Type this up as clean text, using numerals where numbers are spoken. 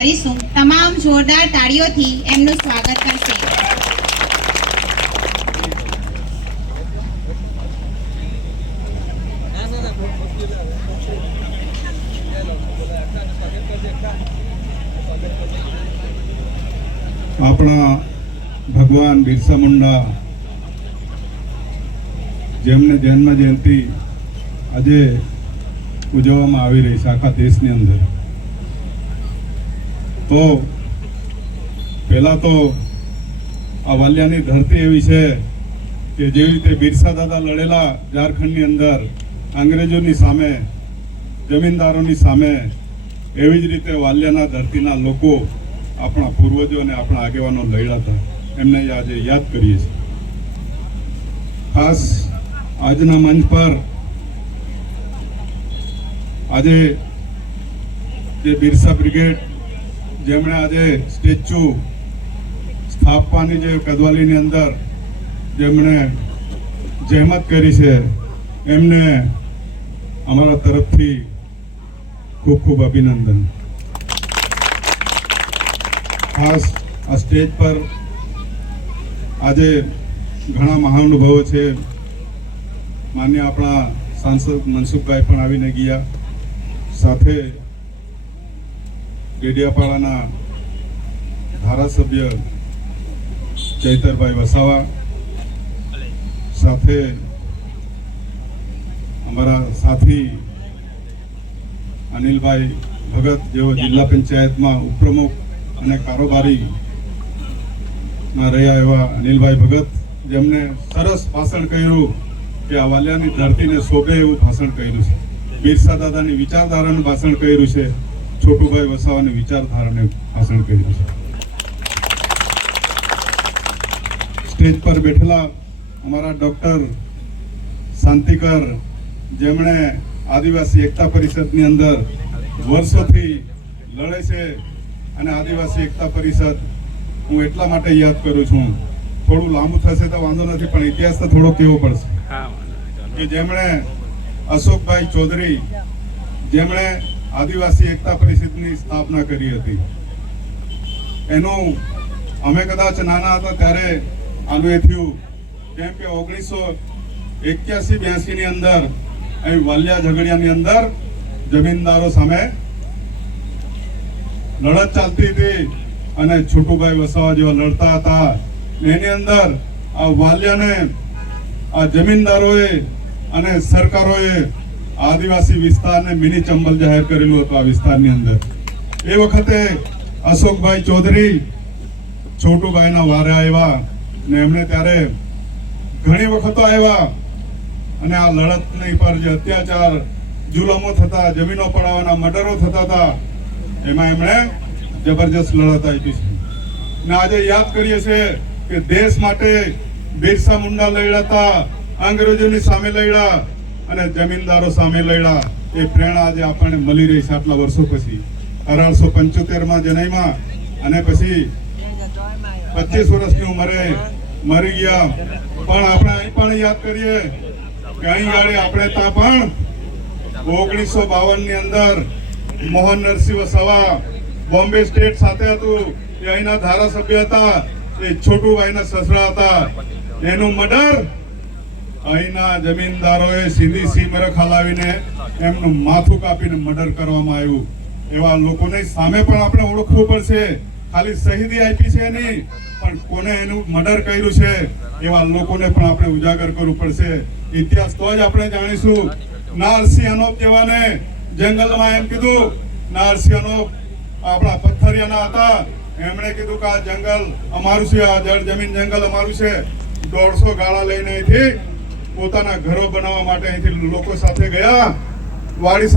તમામ જોરદાર તાળીઓથી એમનું સ્વાગત કરશે। આપણા ભગવાન બિરસા મુંડા જેમને જન્મ જયંતિ આજે ઉજવવામાં આવી રહી છે આખા દેશની અંદર। તો પહેલા તો આ વાલિયાની ધરતી એવી છે કે જેવી રીતે બિરસા દાદા લડેલા ઝારખંડની અંદર અંગ્રેજોની સામે, જમીનદારોની સામે, એવી જ રીતે વાલિયાના ધરતીના લોકો, આપણા પૂર્વજો અને આપણા આગેવાનો લડ્યા હતા, એમને આજે યાદ કરીએ છીએ। ખાસ આજના મંચ પર આજે જે બિરસા બ્રિગેડ જેમણે આજે સ્ટેચ્યુ સ્થાપવાની જે કદવાલીની અંદર જેમણે જહેમત કરી છે, એમને અમારા તરફથી ખૂબ ખૂબ અભિનંદન। ખાસ આ સ્ટેજ પર આજે ઘણા મહાનુભાવો છે। માન્ય આપણા સાંસદ મનસુખભાઈ પણ આવીને ગયા, સાથે ડેડિયાપાડાના ધારાસભ્ય ચૈતરભાઈ વસાવા, સાથે અમારા સાથી અનિલભાઈ ભગત, જેઓ જિલ્લા પંચાયતમાં ઉપપ્રમુખ અને કારોબારીમાં રહ્યા એવા અનિલભાઈ ભગત, જેમને સરસ ભાષણ કર્યું કે આ વાલિયાની ધરતીને શોભે એવું ભાષણ કર્યું છે। બિરસા દાદાની વિચારધારાનું ભાષણ કર્યું છે। છોટુભાઈ વસાવાની વિચારધારાને ભાષણ કર્યું છે। સ્ટેજ પર બેઠેલા અમારા ડોક્ટર શાંતિકર, જેમણે આદિવાસી એકતા પરિષદની અંદર વર્ષોથી લડે છે, અને આદિવાસી એકતા પરિષદ હું એટલા માટે યાદ કરું છું, થોડું લાંબુ થશે તો વાંધો નથી, પણ ઇતિહાસ તો થોડો કહેવો પડશે કે જેમણે અશોકભાઈ ચૌધરી, જેમણે આદિવાસી એકતા પરિષદની સ્થાપના કરી હતી, એનું અમે કદાચ નાના હતા ત્યારે આનું એ થયું કેમ કે 1981-82 ની અંદર અહીં વાલિયા ઝઘડિયાની અંદર જમીનદારો સામે લડત ચાલતી હતી, અને છોટુભાઈ વસાવા જેવા લડતા હતા। એની અંદર આ વાલિયાને આ જમીનદારોએ અને સરકારોએ આદિવાસી વિસ્તારને મિની ચંબલ જાહેર કરેલું હતું। આ વિસ્તારની અંદર એ વખતે અશોકભાઈ ચૌધરી છોટુભાઈના વારે આવ્યા, ને એમણે ત્યારે ઘણી વખતો આવ્યા, અને આ લડતની પર જે અત્યાચાર, જુલમો થતા, જમીનો પડાવવાના મર્ડરો થતા હતા, એમાં એમણે જબરજસ્ત લડત આપી છે। ને આજે યાદ કરીએ છીએ કે દેશ માટે બિરસા મુંડા લડ્યા હતા, અંગ્રેજોની સામે લડ્યા અને જમીનદારો સામે લડ્યા। એ પ્રેરણા આજે આપણને મળી રહી છે આટલા વર્ષો પછી। 1875માં જનૈમાં, અને પછી 25 વર્ષની ઉંમરે મરી ગયા। પણ આપણે અહીં પણ યાદ કરીએ કે અહીં ગાડી આપણે ત્યાં પણ 1952 ની અંદર મોહન નરસિંહ વસાવા બોમ્બે સ્ટેટ સાથે હતું, એ અહીંના ધારાસભ્ય હતા, એ છોટુભાઈના સસરા હતા। એનું મર્ડર અહીંના જમીનદારોએ સીધી સીમરે ખલાવીને એમનું માથું કાપીને મર્ડર કરવામાં આવ્યું। એવા લોકોને સામે પણ આપણે ઓળખવું પડશે। ખાલી શહીદી આપી છે નહીં, પણ કોને એનું મર્ડર કર્યું છે એવા લોકોને પણ આપણે ઉજાગર કરવું પડશે। ઇતિહાસ તો જ આપણે જાણીશું। નારસિંહ અનોપ જેવાને જંગલમાં એમ કીધું, નારસિંહ અનોપ આપણા પથ્થરિયાના હતા, એમણે કીધું કે આ જંગલ અમારું છે, આ જળ જમીન જંગલ અમારું છે। 150 ગાળા લઈને અહીંથી પોતાના ઘરો બનાવવા માટે અહીંથી લોકો સાથે ગયા, વાડી